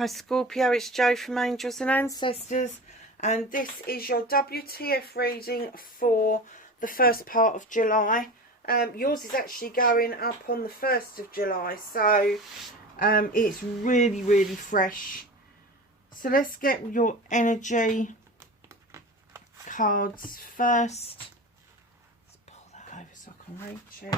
Hi Scorpio, it's Jo from Angels and Ancestors, and this is your WTF reading for the first part of July. Yours is actually going up on the 1st of July, so it's really fresh. So let's get your energy cards first. Let's pull that over so I can reach it.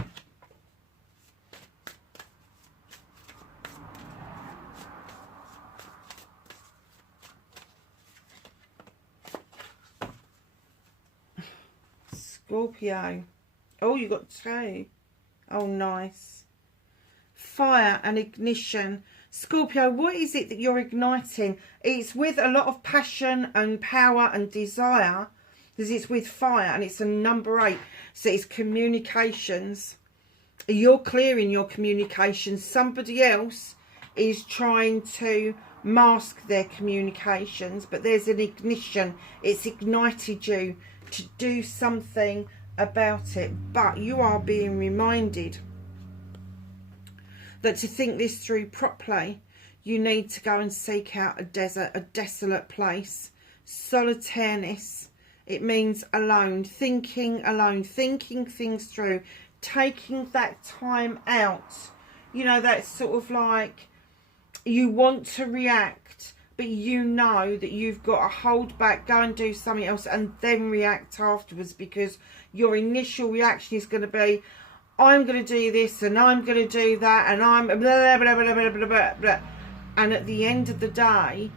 Scorpio. Oh, you got two. Oh, nice. Fire and ignition. Scorpio, what is it that you're igniting? It's with a lot of passion and power and desire, because it's with fire and it's a number 8. So it's communications. You're clearing your communications. Somebody else is trying to mask their communications, but there's an ignition. It's ignited you to do something about it, but you are being reminded that to think this through properly, you need to go and seek out a desert, a desolate place. Solitareness, it means alone, thinking things through, taking that time out. You know, that's sort of like you want to react, but you know that you've got to hold back, go and do something else, and then react afterwards, because your initial reaction is going to be, I'm going to do this, and I'm going to do that, and I'm blah, blah, blah, blah, blah, blah, blah, blah. And at the end of the day,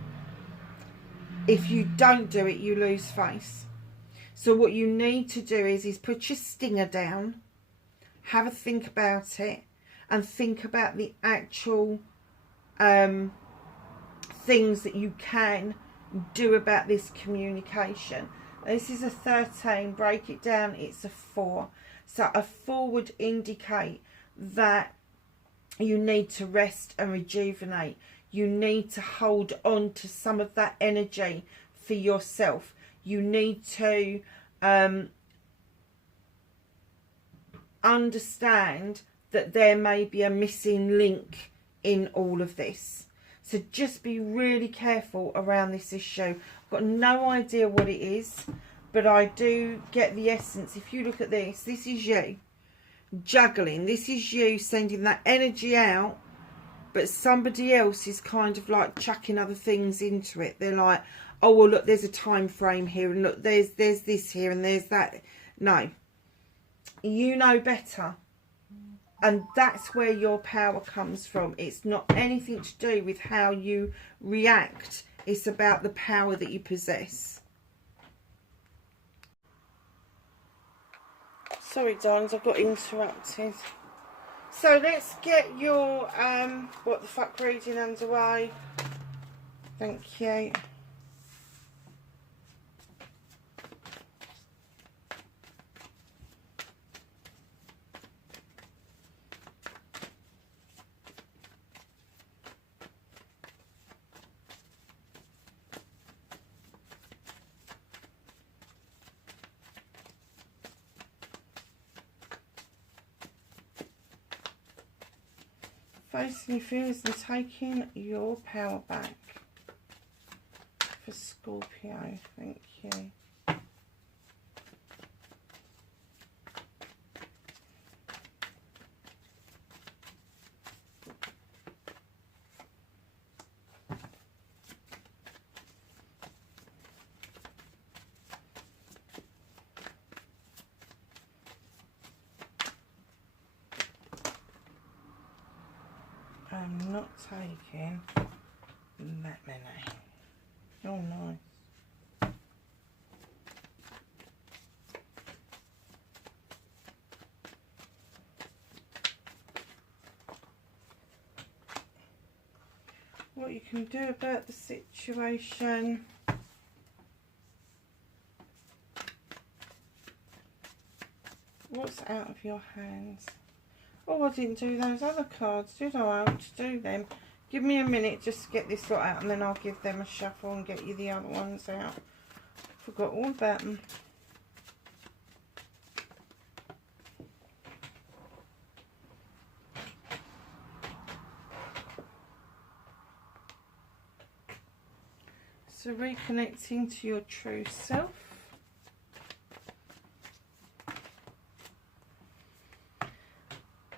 if you don't do it, you lose face. So what you need to do is put your stinger down, have a think about it, and think about the actual things that you can do about this communication. This is a 13, break it down, it's a 4. So a 4 would indicate that you need to rest and rejuvenate. You need to hold on to some of that energy for yourself. You need to understand that there may be a missing link in all of this. So just be really careful around this issue. I've got no idea what it is, but I do get the essence. If you look at this, this is you juggling. This is you sending that energy out, but somebody else is kind of like chucking other things into it. They're like, oh, well, look, there's a time frame here, and look, there's this here, and there's that. No. You know better. And that's where your power comes from. It's not anything to do with how you react. It's about the power that you possess. Sorry, darlings, I've got interrupted. So let's get your what the fuck reading underway. Thank you. Facing your fears and taking your power back. For Scorpio, thank you. I'm not taking that many. Oh, nice. What you can do about the situation. What's out of your hands? Oh, I didn't do those other cards, did I? I ought to do them. Give me a minute just to get this lot out, and then I'll give them a shuffle and get you the other ones out. Forgot all about them. So reconnecting to your true self.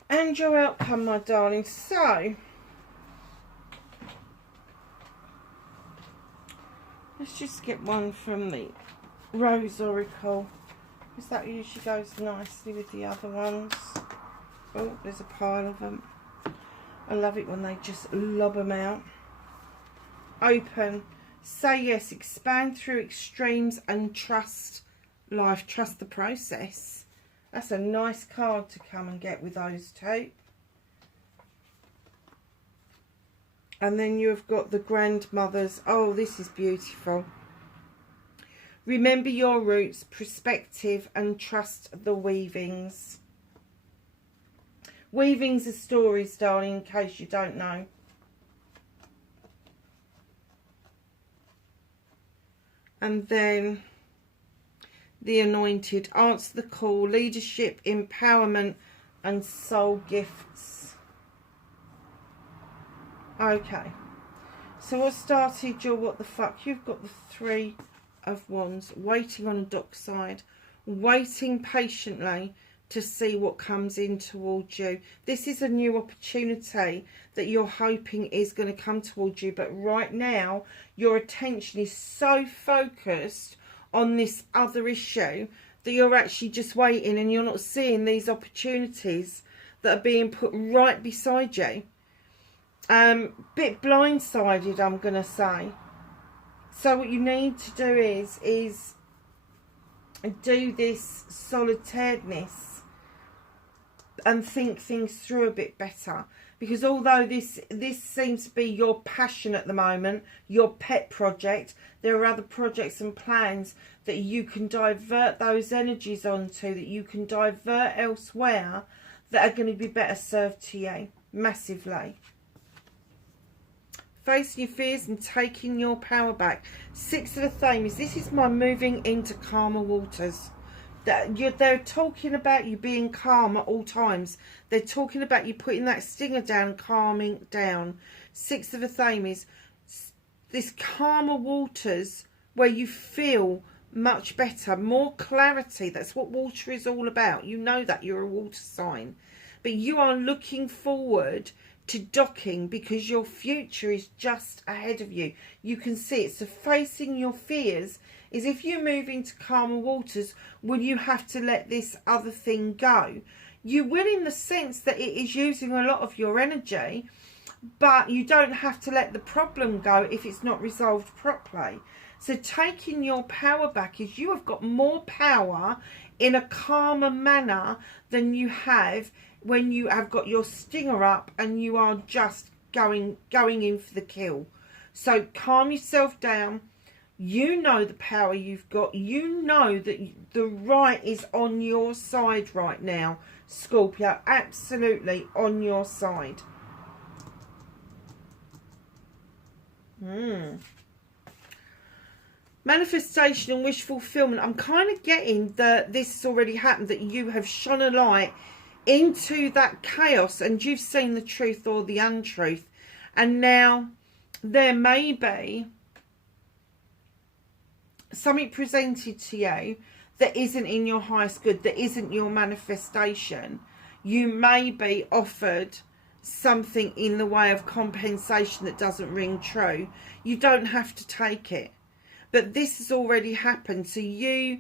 And your outcome, my darling. So, let's just get one from the Rose Oracle, because that usually goes nicely with the other ones. Oh, there's a pile of them. I love it when they just lob them out. Open. Say yes. Expand through extremes and trust life. Trust the process. That's a nice card to come and get with those two. And then you've got the grandmothers. Oh, this is beautiful. Remember your roots, perspective, and trust the weavings. Weavings are stories, darling, in case you don't know. And then the Anointed. Answer the call. Leadership, empowerment, and soul gifts. Okay. So what started your what the fuck? You've got the Three of Wands. Waiting on a dockside. Waiting patiently to see what comes in towards you. This is a new opportunity that you're hoping is going to come towards you. But right now, your attention is so focused on this other issue that you're actually just waiting and you're not seeing these opportunities that are being put right beside you. Bit blindsided, I'm going to say. So what you need to do is do this solitaireness and think things through a bit better, because although this seems to be your passion at the moment, your pet project, there are other projects and plans that you can divert those energies onto, that you can divert elsewhere, that are going to be better served to you massively. Facing your fears and taking your power back. Six of the Thames. This is my moving into calmer waters. They're talking about you being calm at all times. They're talking about you putting that stinger down, calming down. Six of the Thames. This calmer waters where you feel much better, more clarity. That's what water is all about. You know that, you're a water sign. But you are looking forward to docking because your future is just ahead of you. You can see it. So facing your fears is, if you move into calmer waters, will you have to let this other thing go? You will, in the sense that it is using a lot of your energy, but you don't have to let the problem go if it's not resolved properly. So taking your power back is, you have got more power in a calmer manner than you have when you have got your stinger up and you are just going in for the kill. So calm yourself down. You know the power you've got. You know that the right is on your side right now, Scorpio. Absolutely on your side. Manifestation and wish fulfillment. I'm kind of getting that this has already happened, that you have shone a light into that chaos and you've seen the truth or the untruth. And now there may be something presented to you that isn't in your highest good, that isn't your manifestation. You may be offered something in the way of compensation that doesn't ring true. You don't have to take it. But this has already happened. So you,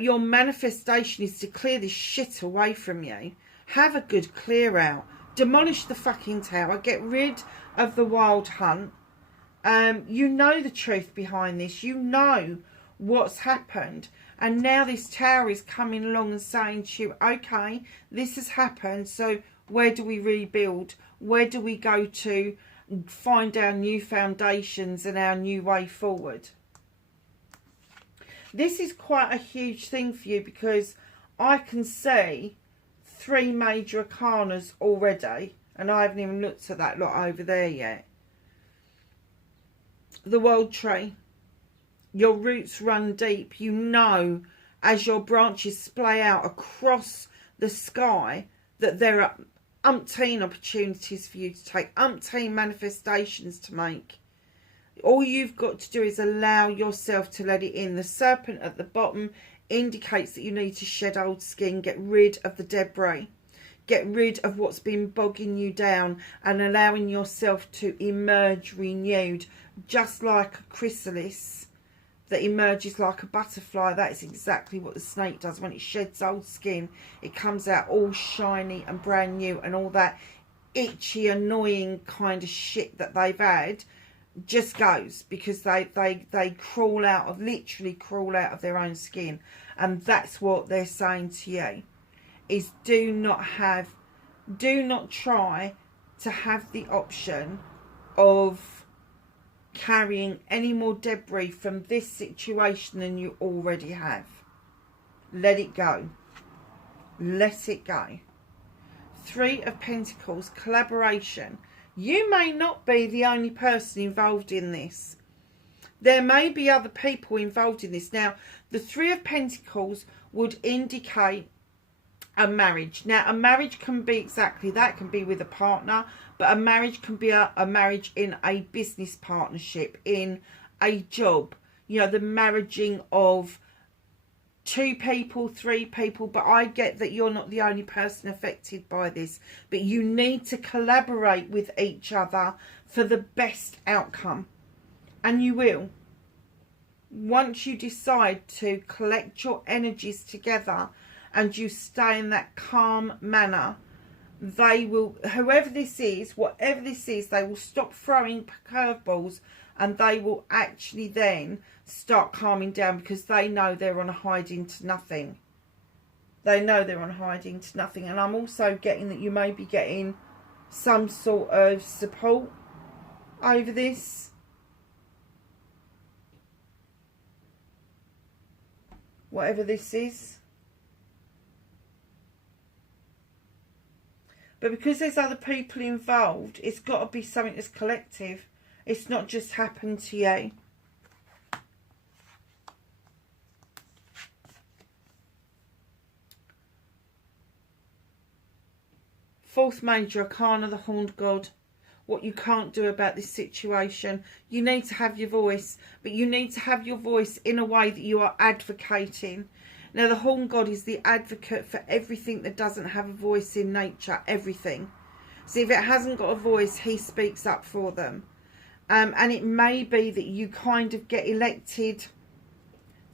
your manifestation is to clear this shit away from you. Have a good clear out. Demolish the fucking tower. Get rid of the wild hunt. You know the truth behind this. You know what's happened. And now this tower is coming along and saying to you, okay, this has happened. So where do we rebuild? Where do we go to find our new foundations and our new way forward? This is quite a huge thing for you, because I can see 3 major arcanas already. And I haven't even looked at that lot over there yet. The World Tree. Your roots run deep. You know, as your branches splay out across the sky, that there are umpteen opportunities for you to take, umpteen manifestations to make. All you've got to do is allow yourself to let it in. The serpent at the bottom indicates that you need to shed old skin, get rid of the debris, get rid of what's been bogging you down, and allowing yourself to emerge renewed, just like a chrysalis that emerges like a butterfly. That is exactly what the snake does. When it sheds old skin, it comes out all shiny and brand new, and all that itchy, annoying kind of shit that they've had just goes, because they crawl out of, literally crawl out of their own skin. And that's what they're saying to you, is do not try to have the option of carrying any more debris from this situation than you already have. Let it go. Let it go. 3 of Pentacles, collaboration. You may not be the only person involved in this. There may be other people involved in this. Now, the 3 of Pentacles would indicate a marriage. Now, a marriage can be exactly that. It can be with a partner, but a marriage can be a marriage in a business partnership, in a job. You know, the marrying of 2 people, 3 people. But I get that you're not the only person affected by this, but you need to collaborate with each other for the best outcome, and you will. Once you decide to collect your energies together and you stay in that calm manner, they will, whoever this is, whatever this is, they will stop throwing curveballs, and they will actually then start calming down, because they know they're on a hiding to nothing. They know they're on hiding to nothing. And I'm also getting that you may be getting some sort of support over this. Whatever this is. But because there's other people involved, it's got to be something that's collective. It's not just happened to you. Fourth major arcana, the Horned God. What you can't do about this situation. You need to have your voice, but you need to have your voice in a way that you are advocating. Now, the Horned God is the advocate for everything that doesn't have a voice in nature. Everything. So if it hasn't got a voice, he speaks up for them. And it may be that you kind of get elected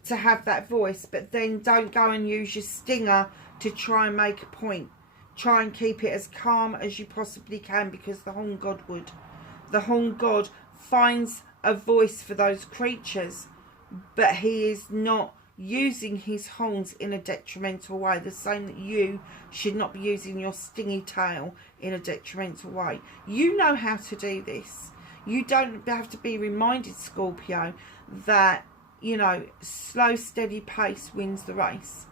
to have that voice, but then don't go and use your stinger to try and make a point. Try and keep it as calm as you possibly can, because the Horned God would. The Horned God finds a voice for those creatures, but he is not using his horns in a detrimental way. The same that you should not be using your stingy tail in a detrimental way. You know how to do this. You don't have to be reminded, Scorpio, that, you know, slow, steady pace wins the race.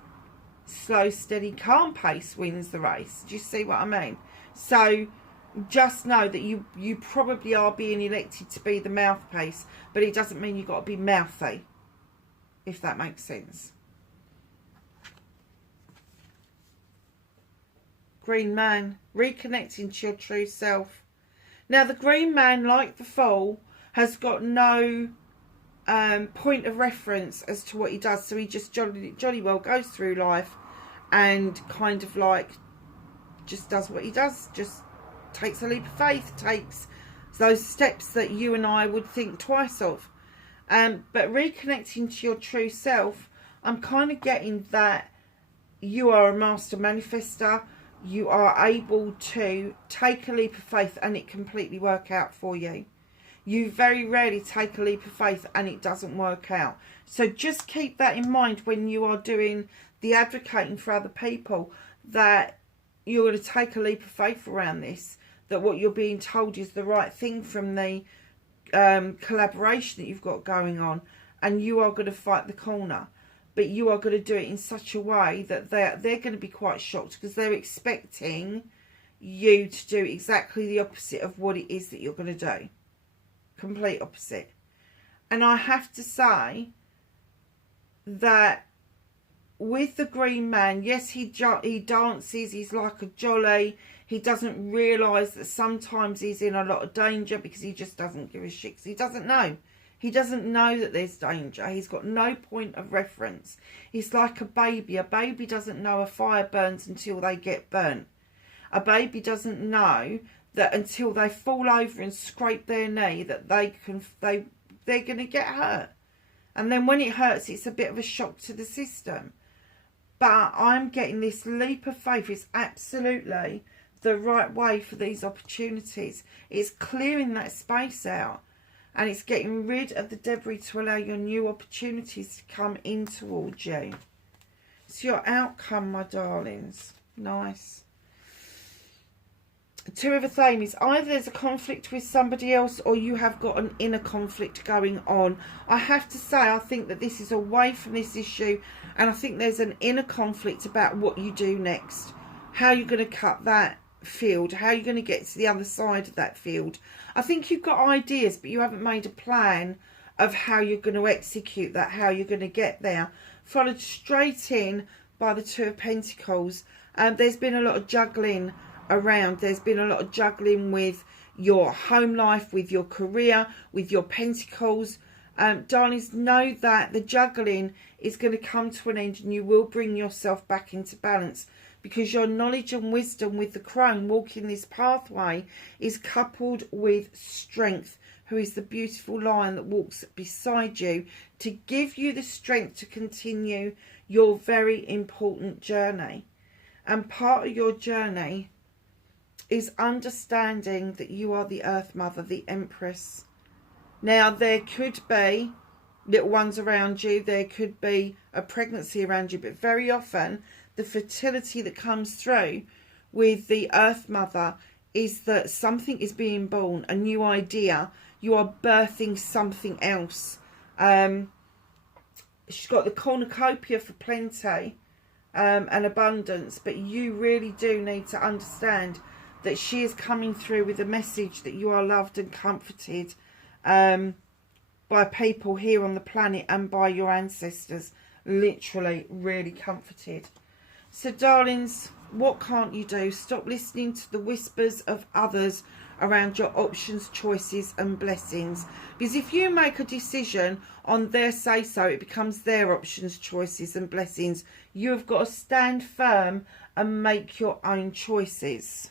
Slow, steady, calm pace wins the race. Do you see what I mean? So just know that you probably are being elected to be the mouthpiece, but it doesn't mean you've got to be mouthy, if that makes sense. Green Man, reconnecting to your true self. Now, the Green Man, like the Fool, has got no point of reference as to what he does. So he just jolly well goes through life and kind of like just does what he does. Just takes a leap of faith, takes those steps that you and I would think twice of. But reconnecting to your true self, I'm kind of getting that you are a master manifester. You are able to take a leap of faith and it completely work out for you. You very rarely take a leap of faith and it doesn't work out. So just keep that in mind when you are doing the advocating for other people, that you're going to take a leap of faith around this, that what you're being told is the right thing from the collaboration that you've got going on, and you are going to fight the corner. But you are going to do it in such a way that they're going to be quite shocked, because they're expecting you to do exactly the opposite of what it is that you're going to do. Complete opposite. And I have to say that with the green man, yes, he dances, he's like a jolly. He doesn't realise that sometimes he's in a lot of danger because he just doesn't give a shit. He doesn't know. He doesn't know that there's danger. He's got no point of reference. He's like a baby. A baby doesn't know a fire burns until they get burnt. A baby doesn't know that until they fall over and scrape their knee that they're going to get hurt. And then when it hurts, it's a bit of a shock to the system. But I'm getting this leap of faith. It's absolutely the right way for these opportunities. It's clearing that space out, and it's getting rid of the debris to allow your new opportunities to come in towards you. It's your outcome, my darlings. Nice. Two of a theme is either there's a conflict with somebody else or you have got an inner conflict going on. I have to say, I think that this is away from this issue, and I think there's an inner conflict about what you do next. How you're going to cut that field, how you're going to get to the other side of that field. I think you've got ideas, but you haven't made a plan of how you're going to execute that, how you're going to get there. Followed straight in by the Two of Pentacles. There's been a lot of juggling around. There's been a lot of juggling with your home life, with your career, with your pentacles. Darlings, know that the juggling is going to come to an end, and you will bring yourself back into balance, because your knowledge and wisdom with the crone walking this pathway is coupled with strength, who is the beautiful lion that walks beside you, to give you the strength to continue your very important journey. And part of your journey is understanding that you are the Earth Mother, the Empress. Now, there could be little ones around you, there could be a pregnancy around you, but very often the fertility that comes through with the Earth Mother is that something is being born, a new idea. You are birthing something else. She's got the cornucopia for plenty and abundance, but you really do need to understand that she is coming through with a message that you are loved and comforted by people here on the planet and by your ancestors. Literally, really comforted. So, darlings, what can't you do? Stop listening to the whispers of others around your options, choices and blessings. Because if you make a decision on their say-so, it becomes their options, choices and blessings. You have got to stand firm and make your own choices.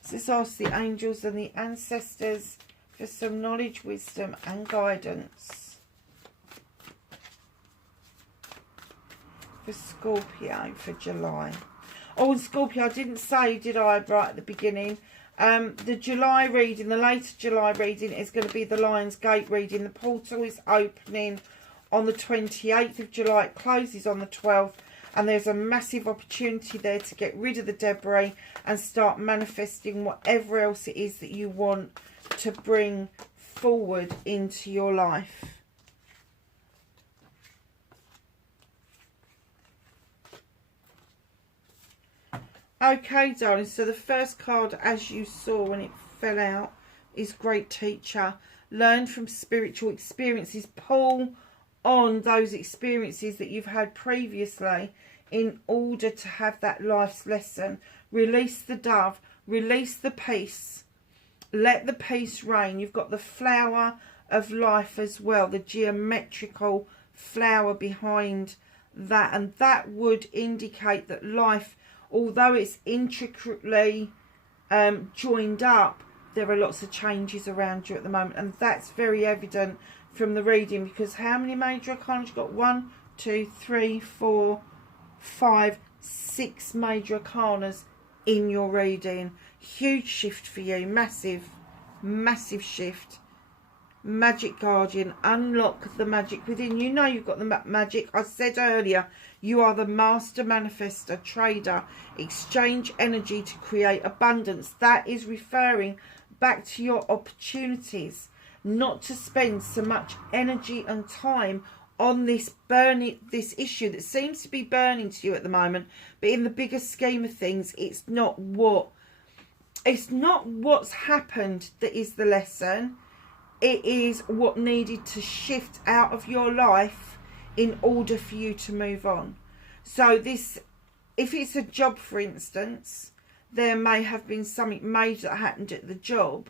So let's ask the angels and the ancestors for some knowledge, wisdom and guidance for Scorpio for July. Oh, and Scorpio, I didn't say, did I, right at the beginning? The July reading, the later July reading is going to be the Lion's Gate reading. The portal is opening on the 28th of July. It closes on the 12th. And there's a massive opportunity there to get rid of the debris and start manifesting whatever else it is that you want to bring forward into your life. Okay, darling, so the first card, as you saw when it fell out, is Great Teacher. Learn from spiritual experiences. Pull on those experiences that you've had previously in order to have that life's lesson. Release the dove. Release the peace. Let the peace reign. You've got the flower of life as well, the geometrical flower behind that. And that would indicate that life, although it's intricately joined up, there are lots of changes around you at the moment. And that's very evident from the reading, because how many major arcana? You've got 1, 2, 3, 4, 5, 6 major arcanas in your reading. Huge shift for you. Massive, massive shift. Magic Guardian. Unlock the magic within. You know you've got the magic. I said earlier, you are the master manifester, trader. Exchange energy to create abundance. That is referring back to your opportunities. Not to spend so much energy and time on this issue that seems to be burning to you at the moment, but in the bigger scheme of things, it's not what's happened that is the lesson. It is what needed to shift out of your life in order for you to move on. So this, if it's a job, for instance, there may have been something major that happened at the job.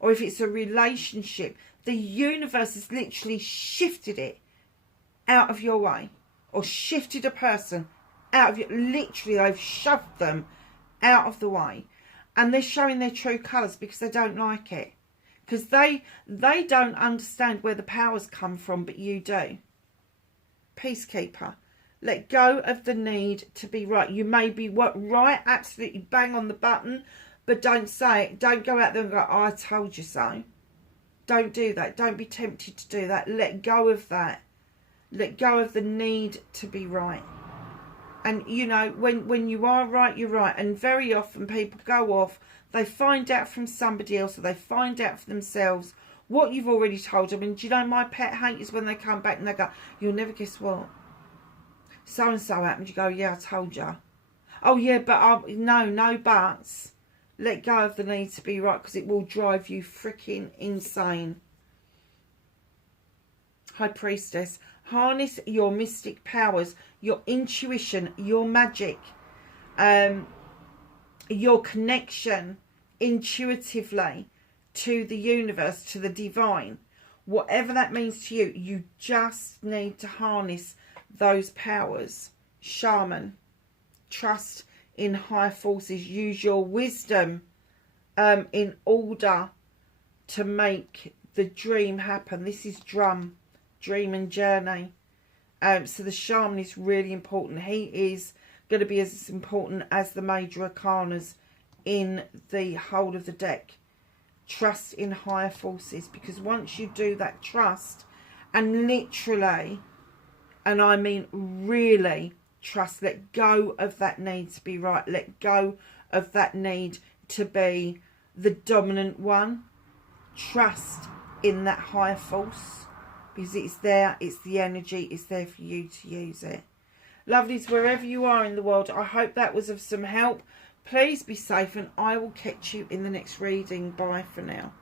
Or if it's a relationship, the universe has literally shifted it out of your way. Or shifted a person out of your... Literally, they've shoved them out of the way. And they're showing their true colours because they don't like it. Because they don't understand where the powers come from, but you do. Peacekeeper. Let go of the need to be right. You may be right, absolutely bang on the button, but don't say it. Don't go out there and go, oh, I told you so. Don't do that. Don't be tempted to do that. Let go of that. Let go of the need to be right. And, you know, when you are right, you're right. And very often people go off, they find out from somebody else, or they find out for themselves what you've already told them. And do you know, my pet hate is when they come back and they go, you'll never guess what? So-and-so happened. You go, yeah, I told you. Oh, yeah, but no buts. Let go of the need to be right, because it will drive you freaking insane. High Priestess. Harness your mystic powers, your intuition, your magic, your connection intuitively to the universe, to the divine. Whatever that means to you, you just need to harness those powers. Shaman. Trust in higher forces. Use your wisdom in order to make the dream happen. This is Dream and Journey. So the shaman is really important. He is going to be as important as the major arcanas in the whole of the deck. Trust in higher forces, because once you do that, trust, and literally, and I mean really, trust, let go of that need to be right. Let go of that need to be the dominant one. Trust in that higher force, because it's there, it's the energy, it's there for you to use it. Lovelies, wherever you are in the world, I hope that was of some help. Please be safe, and I will catch you in the next reading. Bye for now.